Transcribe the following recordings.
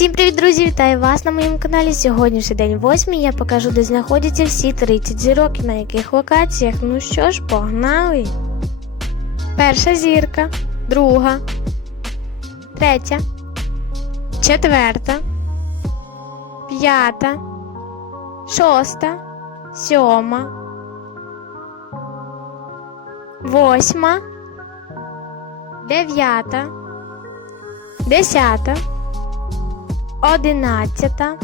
Всім привіт, друзі! Вітаю вас на моєму каналі. Сьогоднішній день восьмий. Я покажу, де знаходяться всі 30 зірок і на яких локаціях. Ну що ж, погнали! Перша зірка, друга, третя, четверта, п'ята, шоста, сьома, восьма, дев'ята, десята одинадцята,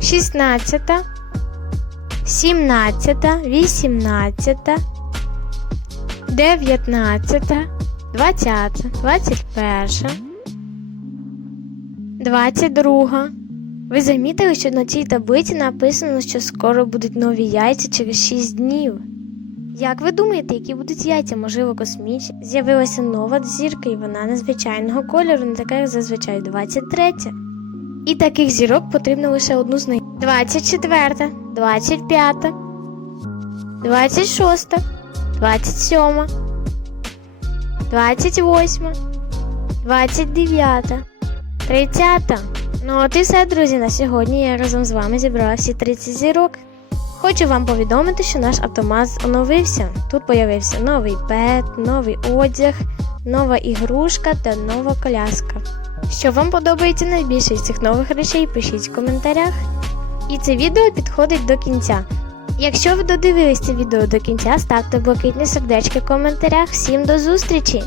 шістнадцята, сімнадцята, вісімнадцята, дев'ятнадцята, двадцята, двадцять перша, двадцять друга. Ви замітили, що на цій таблиці написано, що скоро будуть нові яйця через 6 днів. Як ви думаєте, які будуть яйця, можливо, космічні? З'явилася нова зірка, і вона незвичайного кольору, не така, як зазвичай 23. І таких зірок потрібно лише одну з них. 24, 25, 26, 27, 28, 29, 30. Ну от і все, друзі, на сьогодні я разом з вами зібрала всі 30 зірок. Хочу вам повідомити, що наш автомат оновився. Тут появився новий пет, новий одяг, нова ігрушка та нова коляска. Що вам подобається найбільше з цих нових речей, пишіть в коментарях. І це відео підходить до кінця. Якщо ви додивились це відео до кінця, ставте блакитне сердечки в коментарях. Всім до зустрічі!